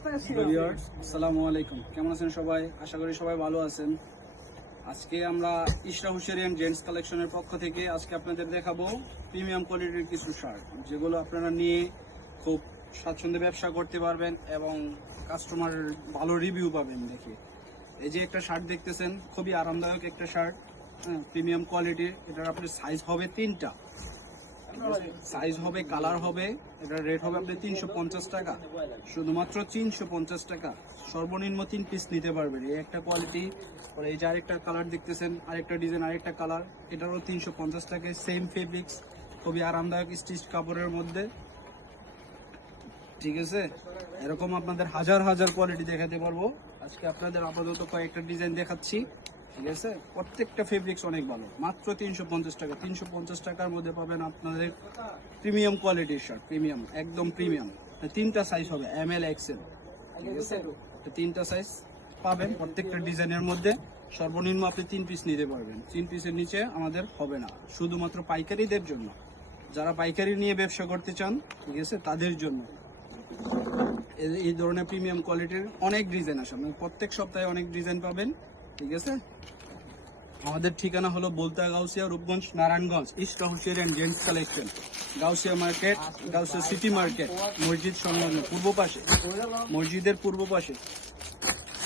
আসসালামু আলাইকুম, কেমন আছেন সবাই? আশা করি সবাই ভালো আছেন। আজকে আমরা ইশরা হুশারিয়ান জেন্টস কালেকশনের পক্ষ থেকে আজকে আপনাদের দেখাবো প্রিমিয়াম কোয়ালিটির কিছু শার্ট, যেগুলো আপনারা নিয়ে খুব স্বাচ্ছন্দ্যে ব্যবসা করতে পারবেন এবং কাস্টমার ভালো রিভিউ পাবেন দেখে। এই যে একটা শার্ট দেখতেছেন, খুবই আরামদায়ক একটা শার্ট, প্রিমিয়াম কোয়ালিটির। এটার আপনার সাইজ হবে 3টা, সাইজ হবে, কালার হবে। এটার রেট হবে আপনি 350 টাকা, শুধুমাত্র 350 টাকা। সর্বনিম্ন 3 পিস নিতে পারবেন। এই একটা কোয়ালিটি, এই যে আরেকটা কালার দেখতেছেন, আরেকটা ডিজাইন, আরেকটা কালার, এটারও 350 টাকায়। সেম ফেব্রিক্স, খুবই আরামদায়ক স্টিচ কাপড়ের মধ্যে, ঠিক আছে। এরকম আপনাদের হাজার হাজার কোয়ালিটি দেখাতে পারবো। আজকে আপনাদের আপাতত কয়েকটা ডিজাইন দেখাচ্ছি, ঠিক আছে। প্রত্যেকটা ফেব্রিক্স অনেক ভালো, মাত্র 350 টাকা। 350 টাকার মধ্যে পাবেন আপনাদের প্রিমিয়াম কোয়ালিটির শার্ট, প্রিমিয়াম, একদম প্রিমিয়াম। 3টা সাইজ হবে, ML XL, ঠিক আছে। 3টা সাইজ পাবেন প্রত্যেকটা ডিজাইনের মধ্যে। সর্বনিম্ন আপনি 3 পিস নিতে পারবেন। 3 পিসের নিচে আমাদের হবে না, শুধুমাত্র পাইকারিদের জন্য। যারা পাইকারি নিয়ে ব্যবসা করতে চান, ঠিক আছে, তাদের জন্য এই ধরনের প্রিমিয়াম কোয়ালিটির অনেক ডিজাইন আসে। আপনি প্রত্যেক সপ্তাহে অনেক ডিজাইন পাবেন, ঠিক আছে। আমাদের ঠিকানা হলো বলতা গাউসিয়া, রূপগঞ্জ, নারায়ণগঞ্জ, ইশরা হুশারিয়ান gents collection, Gausia market, Gausia city market, মসজিদ সংলগ্ন পূর্ব পাশে, মসজিদের পূর্ব পাশে।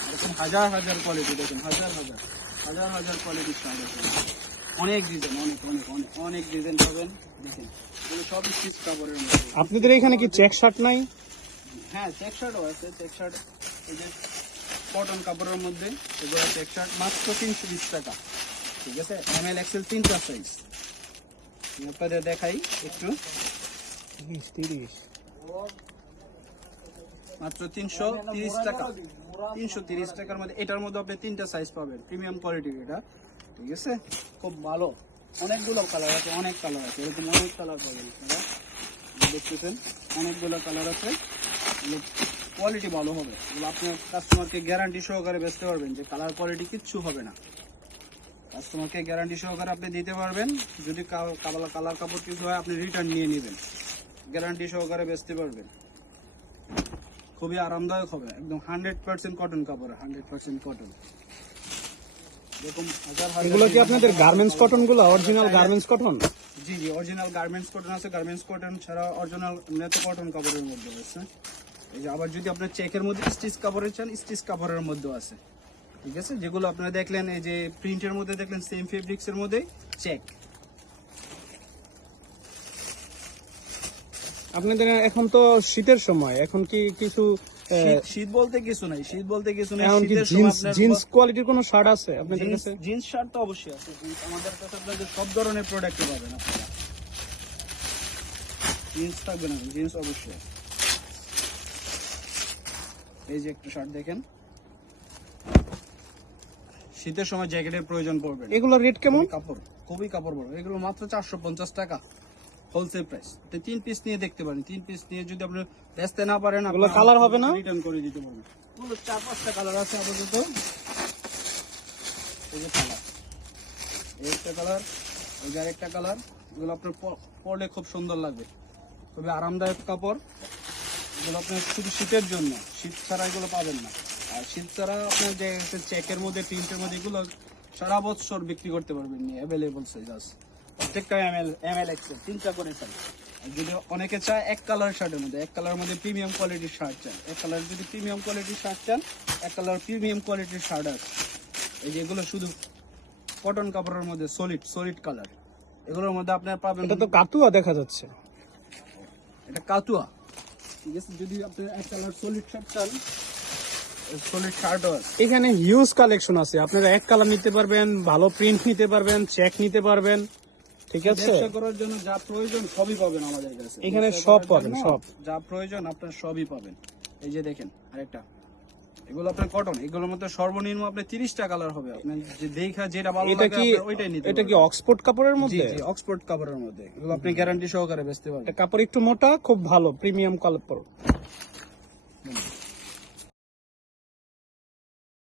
এরকম হাজার হাজার কোয়ালিটি, দেখুন হাজার হাজার হাজার হাজার কোয়ালিটির শার্ট আছে। অনেক ডিজাইন, অনেক অনেক অনেক অনেক ডিজাইন পাবেন। দেখেন এগুলো সব স্টিচ কাপড়ের মধ্যে। আপনাদের এখানে কি চেক শার্ট নাই? হ্যাঁ, চেক শার্টও আছে। চেক শার্ট এই যে কটন কাপড়ের মধ্যে, এগুলো চেক শার্ট মাত্র 320 টাকা, ঠিক আছে। ML XL 3টা সাইজ আপনাদের দেখাই একটু, 30 মাত্র 330 টাকা। 330 টাকার মধ্যে, এটার মধ্যে আপনি 3টা সাইজ পাবেন, প্রিমিয়াম কোয়ালিটির এটা, ঠিক আছে। খুব ভালো, অনেকগুলো কালার আছে, অনেক কালার আছে, এরকম অনেক কালার পাবেন আপনারা, দেখতেছেন অনেকগুলো কালার আছে। কোয়ালিটি ভালো হবে, এগুলো আপনার কাস্টমারকে গ্যারান্টি সহকারে বেচতে পারবেন যে কালার কোয়ালিটি কিচ্ছু হবে না। কাস্টমারকে গ্যারান্টি সহকারে আপনি দিতে পারবেন। যদি কালার কাপড় কিছু হয়, আপনি রিটার্ন নিয়ে নেবেন, গ্যারান্টি সহকারে বেচতে পারবেন। খুবই আরামদায়ক হবে, একদম 100% কটন কাপড়, 100% কটন। এরকম হাজার হাজার। এগুলো কি আপনাদের গার্মেন্টস কটন গুলো, অরিজিনাল গার্মেন্টস কটন? জি জি, অরিজিনাল গার্মেন্টস কটন আছে। গার্মেন্টস কটন ছাড়া অরিজিনাল নেতো কটন কাপড়ের মধ্যে আছে। এই যে আবার যদি আপনার চেকের মধ্যে স্টিচ কাপড়ের চান, স্টিচ কাপড়ের মধ্যেও আছে, ঠিক আছে। যেগুলো আপনারা দেখলেন, এই যে প্রিন্টের মধ্যে দেখলেন, সেম ফেব্রিক্স এর মধ্যে চেক। আপনাদের এখন তো শীতের সময়, এখন কি কিছু শীত বলতে কিছু নাই, শীত বলতে কিছু নাই। এখন কি শীতের সময় আপনার জিন্স কোয়ালিটির কোনো শার্ট আছে আপনাদের কাছে? জিন্স শার্ট তো অবশ্যই আছে। আমাদের কাছে আপনাদের সব ধরনের প্রোডাক্ট পাবেন আপনারা। জিন্স থাকবে না, জিন্স অবশ্যই আছে। এই যে একটা শার্ট দেখেন, শীতের সময় জ্যাকেটের প্রয়োজন পড়বে। এগুলো রেট কেমন? কাপড়, খুবই কাপড় বড়। এগুলো মাত্র 450 টাকা, হোলসেল প্রাইস। 3 পিস নিয়ে দেখতে পারেন। 3 পিস নিয়ে যদি আপনি বেচতে না পারেন, এগুলো কালার হবে না, রিটার্ন করে দিতে পারবেন। এগুলো 4-5টা কালার আছে আপাতত। এই যে কালার, এই একটা কালার, এই যে আরেকটা কালার। এগুলো আপনার পরলে খুব সুন্দর লাগবে, খুবই আরামদায়ক কাপড়। এগুলো আপনার শুধু শীতের জন্য, শীত ছাড়া এগুলো পাবেন না। আর শীত ছাড়া আপনার যে চেকের মধ্যে, প্রিন্টের মধ্যে, এগুলো সারা বছর বিক্রি করতে পারবেন, নিয়ে অ্যাভেলেবল সাইজ আছে প্রত্যেকটা। ML XL 3টা করে সাইজ। যদি অনেকে চায় এক কালার শার্টের মধ্যে, এক কালারের মধ্যে প্রিমিয়াম কোয়ালিটির শার্ট চান, এক কালার যদি প্রিমিয়াম কোয়ালিটির শার্ট চান, এক কালার প্রিমিয়াম কোয়ালিটির শার্ট আছে। এই যে এগুলো শুধু কটন কাপড়ের মধ্যে সলিড কালার, এগুলোর মধ্যে আপনার পাবেন। এটা তো কাতুয়া দেখা যাচ্ছে, এটা কাতুয়া, ঠিক আছে। যদি আপনি এক কালার সলিড শার্ট চান, সলিড শার্টও আছে। এখানে হিউজ কালেকশন আছে, আপনারা এক কালার নিতে পারবেন, ভালো প্রিন্ট নিতে পারবেন, চেক নিতে পারবেন, ঠিক আছে। ব্যবসা করার জন্য যা প্রয়োজন সবই পাবেন আমাদের কাছে। এখানে ব্যবসা সব করার পাবেন, জন্য সব যা প্রয়োজন আপনার সবই পাবেন। এই যে দেখেন আরেকটা, এগুলো আপনার কটন, এগুলোর মধ্যে সর্বনিম্ন আপনার 30টা কালার হবে। আপনি যে দেখা যেটা ভালো এটা লাগে কি, আপনি ওইটাই নিতে এটা কি পারবেন। অক্সফোর্ড কাপড়ের জি মধ্যে? জি, অক্সফোর্ড কাপড়ের মধ্যে। এগুলো আপনি গ্যারান্টি সহকারে বেচতে পারবেন। এটা কাপড় একটু মোটা, খুব ভালো প্রিমিয়াম কাপড়।